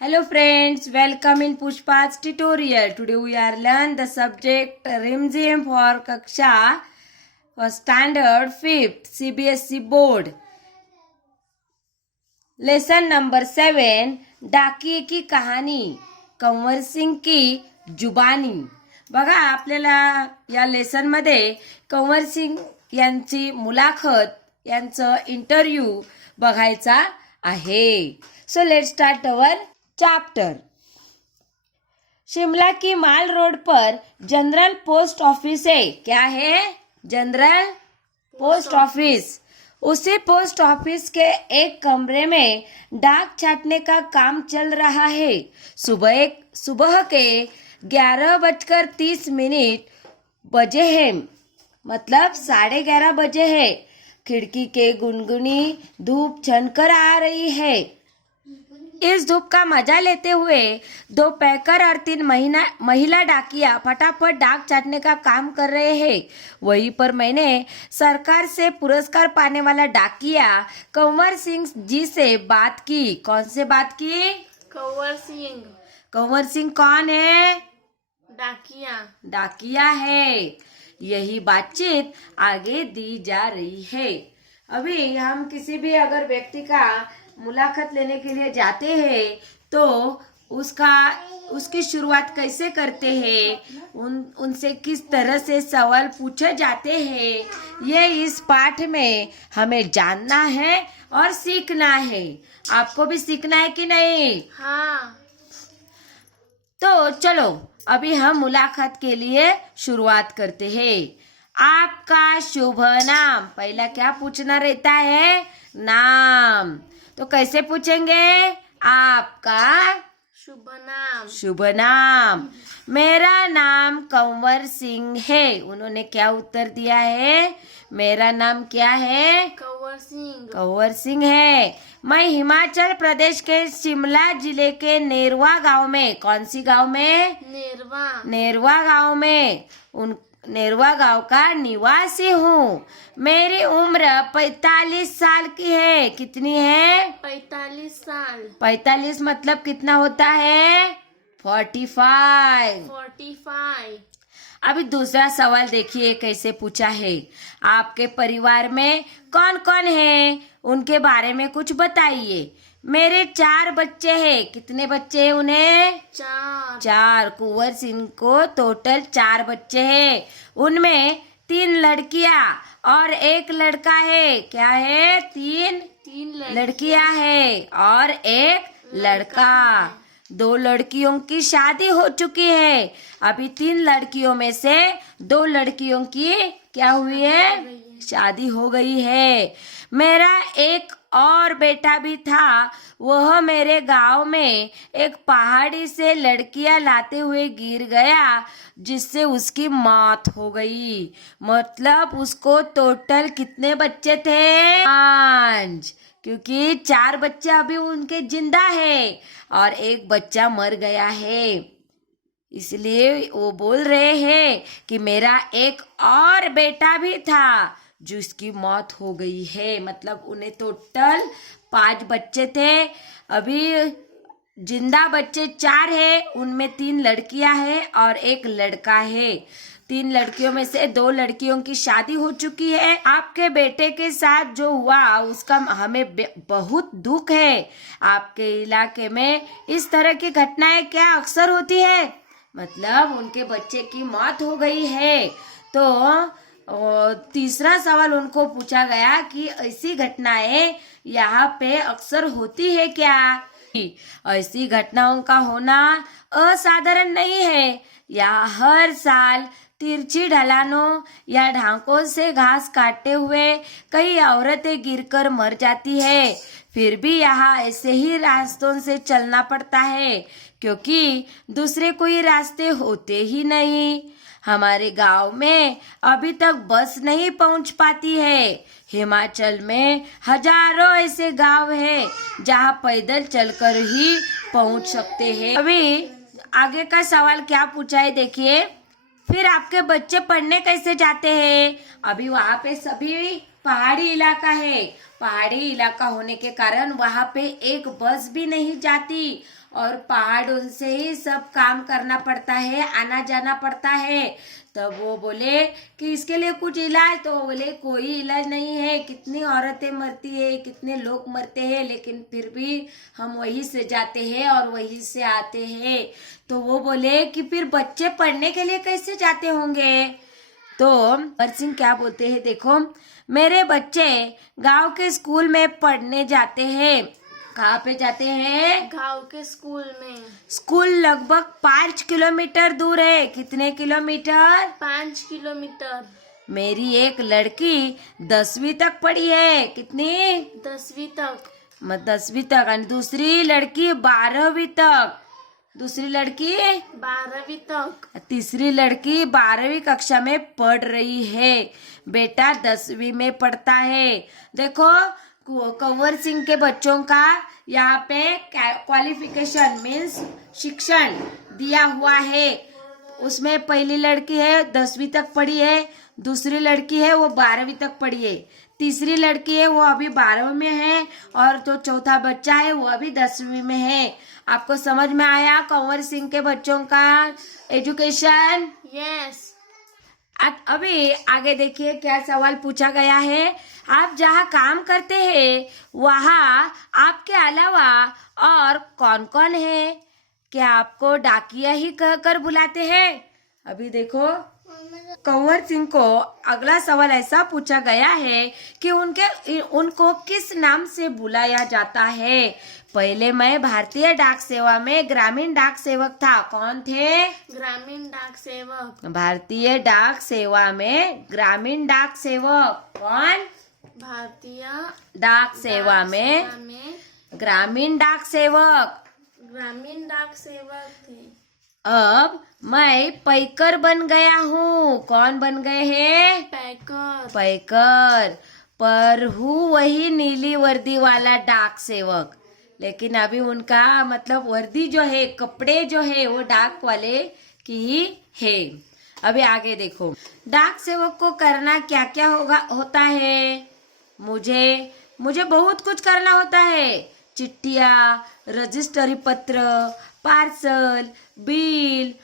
Hello friends, welcome in Pushpa's tutorial. Today we are learn the subject RIMZIM for Kaksha for Standard 5th CBSE Board. Lesson number 7 डाकिये की कहानी कंवर सिंग की जुबानी. बघा आपल्याला या lesson मध्ये कंवर सिंग यांची मुलाखत यांचं इंटरव्ह्यू बघायचा आहे. So let's start our chapter. Shimla की माल रोड पर जनरल पोस्ट ऑफिस है. क्या है? General post office. उसी पोस्ट ऑफिस के एक कमरे में डाक छाटने का काम चल रहा है. सुबह के 11:30 बजे हैं, मतलब 11:30 बजे है. खिड़की के गुनगुनी धूप छनकर आ रही है. इस धूप का मजा लेते हुए 2 पैकर और 3 महिला डाकिया फटाफट डाक चाटने का काम कर रहे हैं. वहीं पर मैंने सरकार से पुरस्कार पाने वाला डाकिया कंवर सिंह जी से बात की. कौन से बात की? कंवर सिंह. कंवर सिंह कौन है? डाकिया है. यही बातचीत आगे दी जा रही है. अभी हम किसी भी अगर व्यक्ति का मुलाकात लेने के लिए जाते हैं तो उसकी शुरुआत कैसे करते हैं, उनसे किस तरह से सवाल पूछे जाते हैं, ये इस पाठ में हमें जानना है और सीखना है. आपको भी सीखना है कि नहीं? हाँ. तो चलो अभी हम मुलाकात के लिए शुरुआत करते हैं. आपका शुभ नाम. पहला क्या पूछना रहता है? नाम. तो कैसे पूछेंगे? आपका शुभ नाम. मेरा नाम कंवर सिंह है. उन्होंने क्या उत्तर दिया है? मेरा नाम क्या है? कंवर सिंह है. मैं हिमाचल प्रदेश के शिमला जिले के नेरवा गांव में. कौन सी गांव में? नेरवा गांव में. नेरवा गांव का निवासी हूँ. मेरी उम्र 45 साल की है. कितनी है? 45 साल. 45 मतलब कितना होता है? 45. अभी दूसरा सवाल देखिए कैसे पूछा है. आपके परिवार में कौन कौन है, उनके बारे में कुछ बताइए. मेरे 4 बच्चे हैं. कितने बच्चे हैं उन्हें? 4. कुंवर सिंह को टोटल 4 बच्चे हैं. उनमें 3 लड़कियां और 1 लड़का है. क्या है? 3 लड़कियां है और 1 लड़का. 2 लड़कियों की शादी हो चुकी है. अभी 3 लड़कियों में से 2 लड़कियों की क्या हुई है? शादी हो गई है. मेरा एक और बेटा भी था. वह मेरे गांव में एक पहाड़ी से लड़कियां लाते हुए गिर गया, जिससे उसकी मौत हो गई. मतलब उसको टोटल कितने बच्चे थे? 5. क्योंकि 4 बच्चे अभी उनके जिंदा है और 1 बच्चा मर गया है. इसलिए वो बोल रहे हैं कि मेरा एक और बेटा भी था जिसकी मौत हो गई है. मतलब उन्हें टोटल 5 बच्चे थे. अभी जिंदा बच्चे 4 है. उनमें 3 लड़कियां हैं और 1 लड़का है. 3 लड़कियों में से 2 लड़कियों की शादी हो चुकी है. आपके बेटे के साथ जो हुआ उसका हमें बहुत दुख है. आपके इलाके में इस तरह की घटनाएं क्या अक्सर होती है? मतलब उनके बच्चे की मौत हो गई है. तो तीसरा सवाल उनको पूछा गया कि ऐसी घटनाएं यहाँ पे अक्सर होती है क्या? ऐसी घटनाओं का होना असाधारण नहीं है. यहाँ हर साल तिरछी ढलानों या ढांकों से घास काटते हुए कई औरतें गिरकर मर जाती है. फिर भी यहाँ ऐसे ही रास्तों से चलना पड़ता है क्योंकि दूसरे कोई रास्ते होते ही नहीं. हमारे गांव में अभी तक बस नहीं पहुंच पाती है. हिमाचल में हजारों ऐसे गांव हैं जहां पैदल चलकर ही पहुंच सकते हैं. अभी आगे का सवाल क्या पूछा है देखिए. फिर आपके बच्चे पढ़ने कैसे जाते हैं? अभी वहां पे सभी पहाड़ी इलाका है। पहाड़ी इलाका होने के कारण वहां पे एक बस भी नहीं जाती और पहाड़ों से ही सब काम करना पड़ता है, आना जाना पड़ता है। तब वो बोले कि इसके लिए कुछ इलाज, तो बोले कोई इलाज नहीं है। कितनी औरतें मरती है, कितने लोग मरते हैं, लेकिन फिर भी हम वहीं से जाते हैं और वहीं से आते हैं। तो वो बोले कि फिर बच्चे पढ़ने के लिए कैसे जाते होंगे। तो अमर सिंह क्या बोलते हैं, देखो मेरे बच्चे गांव के स्कूल में पढ़ने जाते हैं। कहाँ पे जाते हैं? गांव के स्कूल में। स्कूल लगभग 5 किलोमीटर दूर है। कितने किलोमीटर? 5 किलोमीटर। मेरी एक लड़की 10वीं तक पढ़ी है। कितनी? 10वीं तक। 10वीं तक। और दूसरी लड़की 12वीं तक। दूसरी लड़की 12वीं तक। तीसरी लड़की 12वीं कक्षा में पढ़ रही है। बेटा 10वीं में पढ़ता है। देखो कंवर सिंह के बच्चों का यहाँ पे क्वालिफिकेशन मीन्स शिक्षण दिया हुआ है। उसमें पहली लड़की है 10वीं तक पढ़ी है, दूसरी लड़की है वो 12वीं तक पढ़ी है, तीसरी लड़की है वो अभी 12वीं में है और जो चौथा बच्चा है वो अभी 10वीं में है। आपको समझ में आया कंवर सिंह के बच्चों का एजुकेशन? यस। अभी आगे देखिए क्या सवाल पूछा गया है। आप जहाँ काम करते हैं वहाँ आपके अलावा और कौन कौन है? क्या आपको डाकिया ही कहकर बुलाते हैं? अभी देखो कंवर सिंह को अगला सवाल ऐसा पूछा गया है कि उनको किस नाम से बुलाया जाता है। पहले मैं भारतीय डाक सेवा में ग्रामीण डाक सेवक था। कौन थे? ग्रामीण डाक सेवक। भारतीय डाक सेवा में ग्रामीण डाक सेवक। कौन? भारतीय डाक सेवा में ग्रामीण डाक सेवक। ग्रामीण डाक सेवक थे। अब मैं पैकर बन गया हूँ। कौन बन गए हैं? पैकर। पैकर पर हूँ वही नीली वर्दी वाला डाक सेवक, लेकिन अभी उनका मतलब वर्दी जो है, कपड़े जो है वो डाक वाले की है। अभी आगे देखो डाक सेवक को करना क्या क्या होता है। मुझे बहुत कुछ करना होता है। चिट्ठियाँ, रजिस्ट्री पत्र, पार्सल, बिल,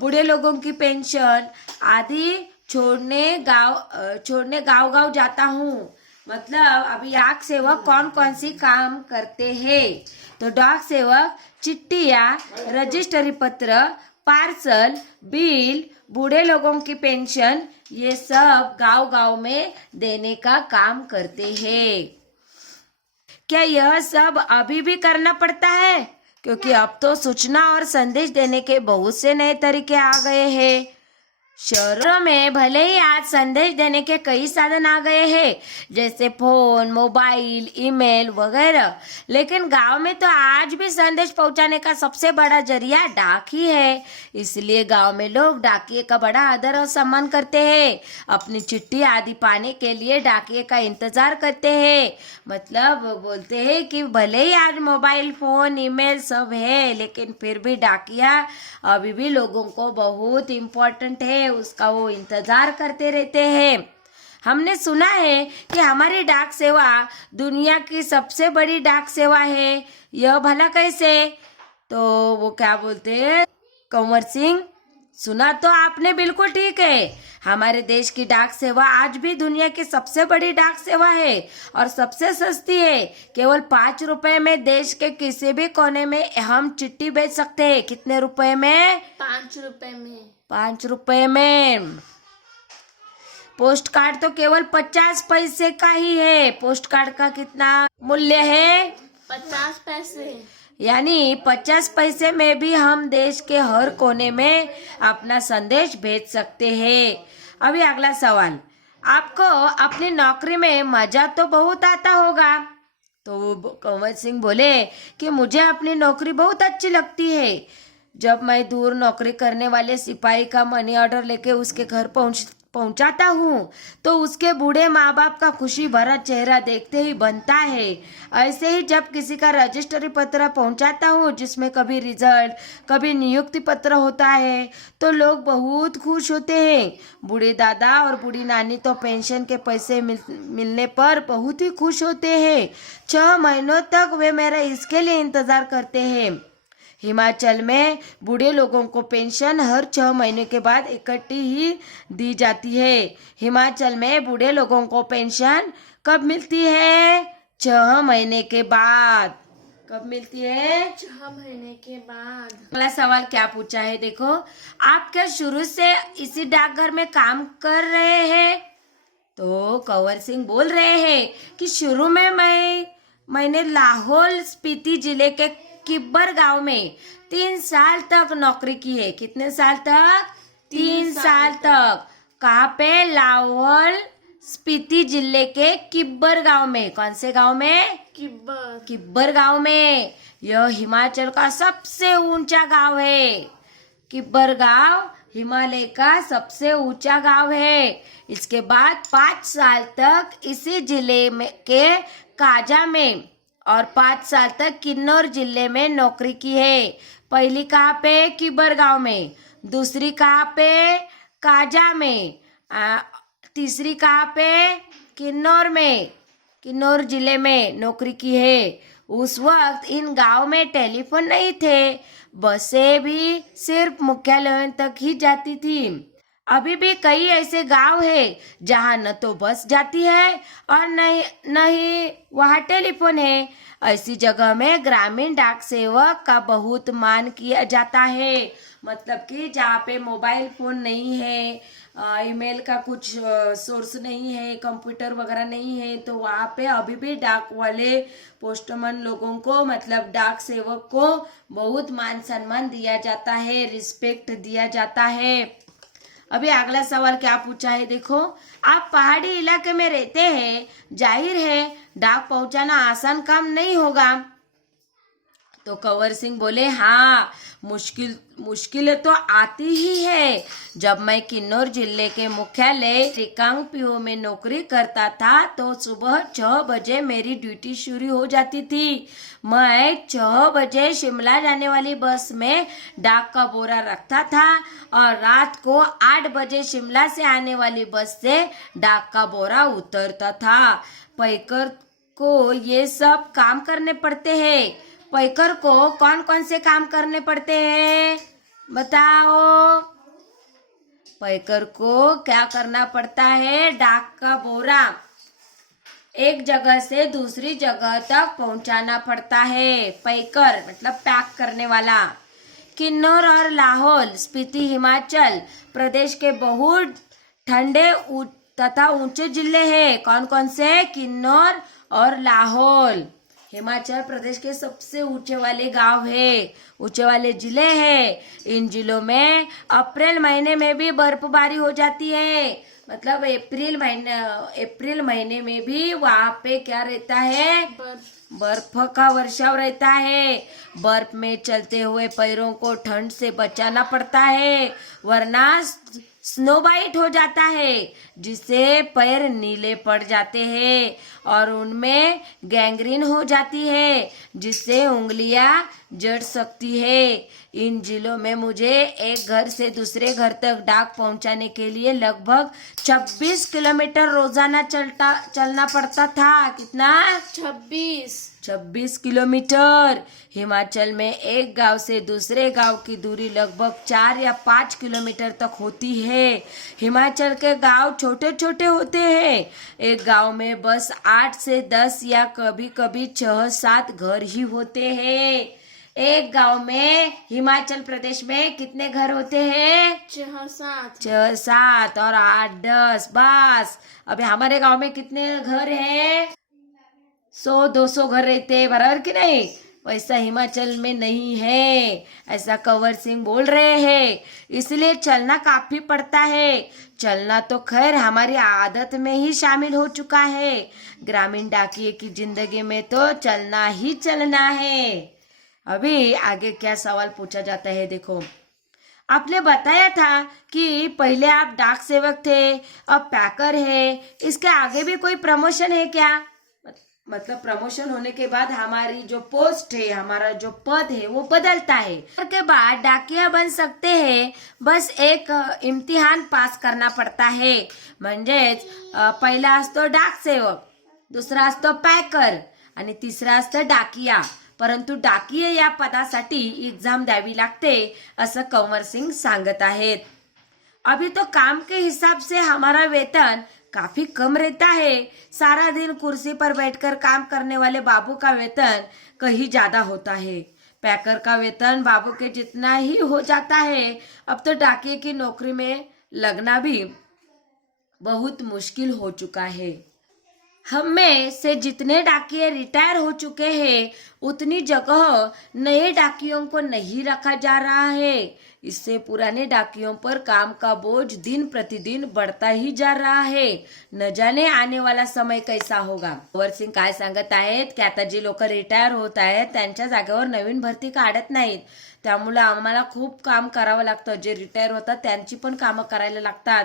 बूढ़े लोगों की पेंशन आदि छोड़ने गांव जाता हूँ। मतलब अभी डाक सेवक कौन कौन सी काम करते हैं। तो डाक सेवक चिट्ठियाँ, रजिस्ट्री पत्र, पार्सल, बिल, बूढ़े लोगों की पेंशन ये सब गांव में देने का काम करते हैं। क्या यह सब अभी भी करना पड़ता है? क्योंकि अब तो सूचना और संदेश देने के बहुत से नए तरीके आ गए हैं। शहरों में भले ही आज संदेश देने के कई साधन आ गए हैं जैसे फोन, मोबाइल, ईमेल वगैरह, लेकिन गांव में तो आज भी संदेश पहुंचाने का सबसे बड़ा जरिया डाक ही है। इसलिए गांव में लोग डाकिये का बड़ा आदर और सम्मान करते हैं। अपनी चिट्ठी आदि पाने के लिए डाकिये का इंतजार करते हैं। मतलब बोलते हैं कि भले ही आज मोबाइल, फोन, ईमेल सब है, लेकिन फिर भी डाकिया अभी भी लोगों को बहुत इम्पोर्टेंट है, उसका वो इंतजार करते रहते हैं। हमने सुना है कि हमारी डाक सेवा दुनिया की सबसे बड़ी डाक सेवा है। यह भला कैसे? तो वो क्या बोलते हैं कंवर सिंह, सुना तो आपने बिल्कुल ठीक है। हमारे देश की डाक सेवा आज भी दुनिया की सबसे बड़ी डाक सेवा है और सबसे सस्ती है। केवल 5 रुपए में देश के किसी भी कोने में हम चिट्ठी भेज सकते हैं। कितने रुपए में? 5 रुपए में। 5 रुपए में। पोस्ट कार्ड तो केवल 50 पैसे का ही है। पोस्ट कार्ड का कितना मूल्य है? 50 पैसे। यानी 50 पैसे में भी हम देश के हर कोने में अपना संदेश भेज सकते हैं। अभी अगला सवाल, आपको अपनी नौकरी में मजा तो बहुत आता होगा। तो कंवर सिंह बोले कि मुझे अपनी नौकरी बहुत अच्छी लगती है। जब मैं दूर नौकरी करने वाले सिपाही का मनी ऑर्डर लेके उसके घर पहुंचाता हूँ तो उसके बूढ़े माँ बाप का खुशी भरा चेहरा देखते ही बनता है। ऐसे ही जब किसी का रजिस्ट्री पत्र पहुंचाता हूँ जिसमें कभी रिजल्ट कभी नियुक्ति पत्र होता है तो लोग बहुत खुश होते हैं। बूढ़े दादा और बूढ़ी नानी तो पेंशन के पैसे मिलने पर बहुत ही खुश होते हैं। 6 महीनों तक वे मेरा इसके लिए इंतजार करते हैं। हिमाचल में बूढ़े लोगों को पेंशन हर 6 महीने के बाद इकट्ठी ही दी जाती है। हिमाचल में बूढ़े लोगों को पेंशन कब मिलती है? 6 महीने के बाद। कब मिलती है? 6 महीने के बाद। अगला सवाल क्या पूछा है देखो, आप क्या शुरू से इसी डाकघर में काम कर रहे हैं? तो कंवर सिंह बोल रहे हैं कि शुरू में मैंने लाहौल स्पीति जिले के किब्बर गांव में 3 साल तक नौकरी की है। कितने साल तक? 3 साल तक। कहाँ पे? लाहौल स्पीति जिले के किब्बर गांव में। कौन से गांव में? किब्बर गांव में। यह हिमाचल का सबसे ऊंचा गांव है। किब्बर गांव हिमालय का सबसे ऊंचा गांव है। इसके बाद 5 साल तक इसी जिले में के काजा में और 5 साल तक किन्नौर जिले में नौकरी की है। पहली कहाँ पे? किब्बर गांव में। दूसरी कहाँ पे? काजा में। तीसरी कहाँ पे? किन्नौर में, किन्नौर जिले में नौकरी की है। उस वक्त इन गांव में टेलीफोन नहीं थे, बसें भी सिर्फ मुख्यालयों तक ही जाती थी। अभी भी कई ऐसे गांव है जहां न तो बस जाती है और नहीं वहां टेलीफोन है। ऐसी जगह में ग्रामीण डाक सेवक का बहुत मान किया जाता है। मतलब कि जहाँ पे मोबाइल फोन नहीं है, ईमेल का कुछ सोर्स नहीं है, कंप्यूटर वगैरह नहीं है, तो वहाँ पे अभी भी डाक वाले पोस्टमैन लोगों को मतलब डाक सेवक को बहुत मान सम्मान दिया जाता है, रिस्पेक्ट दिया जाता है। अभी अगला सवाल क्या पूछा है देखो, आप पहाड़ी इलाके में रहते हैं, जाहिर है डाक पहुंचाना आसान काम नहीं होगा। तो कंवर सिंह बोले हाँ, मुश्किल तो आती ही है। जब मैं किन्नौर जिले के मुख्यालय रिकांगपिओ में नौकरी करता था तो सुबह 6 बजे मेरी ड्यूटी शुरू हो जाती थी। मैं 6 बजे शिमला जाने वाली बस में डाक का बोरा रखता था और रात को 8 बजे शिमला से आने वाली बस से डाक का बोरा उतरता था। पैकर को ये सब काम करने पड़ते हैं। पैकर को कौन कौन से काम करने पड़ते हैं बताओ? पैकर को क्या करना पड़ता है? डाक का बोरा एक जगह से दूसरी जगह तक पहुंचाना पड़ता है। पैकर मतलब पैक करने वाला। किन्नौर और लाहौल स्पीति हिमाचल प्रदेश के बहुत ठंडे तथा ऊंचे जिले हैं। कौन कौन से? किन्नौर और लाहौल हिमाचल प्रदेश के सबसे ऊंचे वाले गांव है, ऊंचे वाले जिले हैं। इन जिलों में अप्रैल महीने में भी बर्फबारी हो जाती है। मतलब अप्रैल महीने में भी वहाँ पे क्या रहता है? बर्फ का वर्षाव रहता है। बर्फ में चलते हुए पैरों को ठंड से बचाना पड़ता है, वरना स्नो बाइट हो जाता है जिससे पैर नीले पड़ जाते हैं और उनमें गैंग्रीन हो जाती है जिससे उंगलियां जड़ सकती है। इन जिलों में मुझे एक घर से दूसरे घर तक डाक पहुंचाने के लिए लगभग 26 किलोमीटर रोजाना चलना पड़ता था। कितना? 26 किलोमीटर। हिमाचल में एक गांव से दूसरे गांव की दूरी लगभग 4 या 5 किलोमीटर तक होती है। हिमाचल के गांव छोटे छोटे होते हैं। एक गांव में बस 8 से 10 या कभी कभी 6-7 घर ही होते हैं। एक गांव में हिमाचल प्रदेश में कितने घर होते हैं? 6-7 और 8-10 बस। अभी हमारे गांव में कितने घर हैं? 100-200 घर रहते हैं, बराबर कि नहीं? वैसा हिमाचल में नहीं है, ऐसा कंवर सिंह बोल रहे हैं। इसलिए चलना काफी पड़ता है। चलना तो खैर हमारी आदत में ही शामिल हो चुका है। ग्रामीण डाकिये की जिंदगी में तो चलना ही चलना है। अभी आगे क्या सवाल पूछा जाता है देखो, आपने बताया था कि पहले आप डाक सेवक थे, अब पैकर है, इसके आगे भी कोई प्रमोशन है क्या? मतलब प्रमोशन होने के बाद हमारी जो पोस्ट है, हमारा जो पद है वो बदलता है। के बाद डाकिया बन सकते हैं, बस एक इम्तिहान पास करना पड़ता है। म्हणजेच पहिला असतो डाक सेवक, दुसरा असतो पॅकर आणि तिसरा असतं डाकिया. परंतु डाकिया या पदासाठी एक्झाम द्यावी लागते असं कंवर सिंग सांगत आहेत. अभी तो काम के हिसाब से हमारा वेतन काफी कम रहता है. सारा दिन कुर्सी पर बैठकर काम करने वाले बाबू का वेतन कहीं ज्यादा होता है. पैकर का वेतन बाबू के जितना ही हो जाता है. अब तो डाकिये की नौकरी में लगना भी बहुत मुश्किल हो चुका है. हम में से जितने डाकिये रिटायर हो चुके हैं, उतनी जगह नए डाकियों को नहीं रखा जा रहा है. इससे पुराने डाकियों पर काम का बोझ दिन प्रतिदिन बढ़ता ही जा रहा है. न जाने आने वाला समय कैसा होगा. कंवर सिंग काय सांगत आहेत की आता जी लोक रिटायर होत आहेत त्यांच्या जागेवर नवीन भरती काढत नाहीत. त्यामुळे आम्हाला खूप काम करावं लागतं. जे रिटायर होतात त्यांची पण कामं करायला लागतात.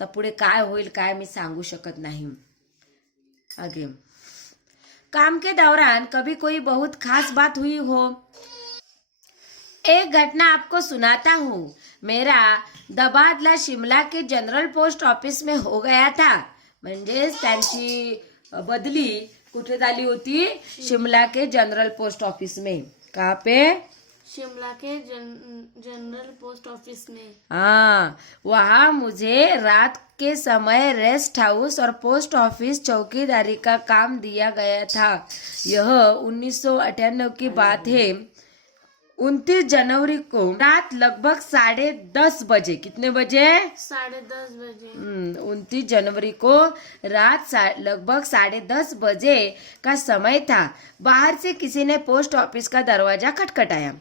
तर पुढे काय होईल काय मी सांगू शकत नाही. आगे, काम के दौरान कभी कोई बहुत खास बात हुई हो? एक घटना आपको सुनाता हूँ. मेरा तबादला शिमला के जनरल पोस्ट ऑफिस में हो गया था. म्हणजेच त्यांची बदली कुठे झाली होती? शिमला के जनरल पोस्ट ऑफिस में. कहाँ पे? शिमला के जनरल पोस्ट ऑफिस में. हाँ, वहाँ मुझे रात के समय रेस्ट हाउस और पोस्ट ऑफिस चौकीदारी का काम दिया गया था. यह 1998 की बात है. 29 जनवरी को रात लगभग 10:30 बजे. कितने बजे? 10:30 बजे. 29 जनवरी को रात लगभग 10:30 बजे का समय था. बाहर से किसी ने पोस्ट ऑफिस का दरवाजा खटखटाया.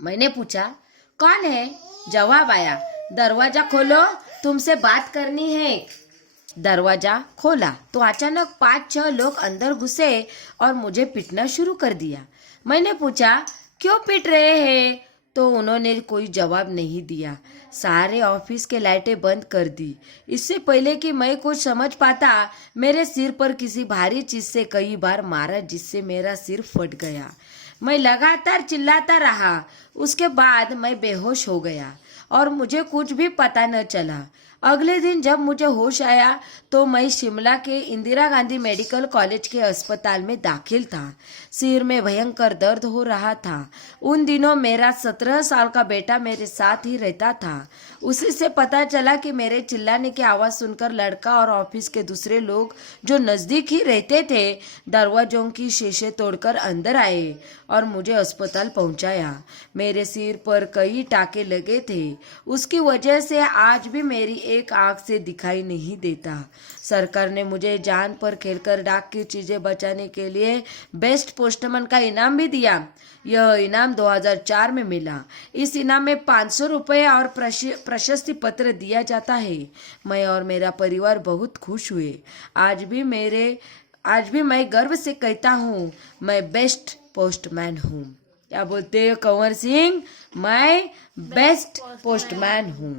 मैंने पूछा कौन है? जवाब आया, दरवाजा खोलो, तुमसे बात करनी है. दरवाजा खोला तो अचानक 5-6 लोग अंदर घुसे और मुझे पीटना शुरू कर दिया. मैंने पूछा क्यों पीट रहे हैं? तो उन्होंने कोई जवाब नहीं दिया. सारे ऑफिस के लाइटें बंद कर दी. इससे पहले कि मैं कुछ समझ पाता, मेरे सिर पर किसी भारी चीज से कई बार मारा, जिससे मेरा सिर फट गया. मैं लगातार चिल्लाता रहा. उसके बाद मैं बेहोश हो गया और मुझे कुछ भी पता न चला. अगले दिन जब मुझे होश आया तो मैं शिमला के इंदिरा गांधी मेडिकल कॉलेज के अस्पताल में दाखिल था. सिर में भयंकर दर्द हो रहा था. उन दिनों मेरा 17 साल का बेटा मेरे साथ ही रहता था. उसी से पता चला कि मेरे चिल्लाने की आवाज़ सुनकर लड़का और ऑफिस के दूसरे लोग जो नज़दीक ही रहते थे, दरवाजों की शीशे तोड़कर अंदर आए और मुझे अस्पताल पहुंचाया. मेरे सिर पर कई टाके लगे थे. उसकी वजह से आज भी मेरी एक आंख से दिखाई नहीं देता. सरकार ने मुझे जान पर खेलकर डाक की चीजें बचाने के लिए बेस्ट पोस्टमैन का इनाम भी दिया. यह इनाम 2004 में मिला. इस इनाम में 500 रुपये और प्रशस्ति पत्र दिया जाता है. मैं और मेरा परिवार बहुत खुश हुए. आज भी मैं गर्व से कहता हूँ, मैं बेस्ट पोस्टमैन हूँ. क्या बोलते हैं कंवर सिंह? मैं बेस्ट पोस्टमैन हूँ.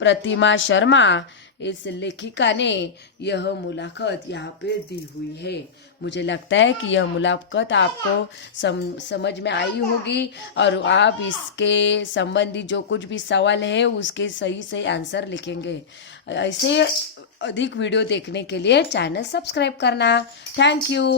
प्रतिमा शर्मा इस लेखिका ने यह मुलाकात यहाँ पे दी हुई है. मुझे लगता है कि यह मुलाकात आपको समझ में आई होगी और आप इसके संबंधी जो कुछ भी सवाल है उसके सही सही आंसर लिखेंगे. ऐसे अधिक वीडियो देखने के लिए चैनल सब्सक्राइब करना. Thank you.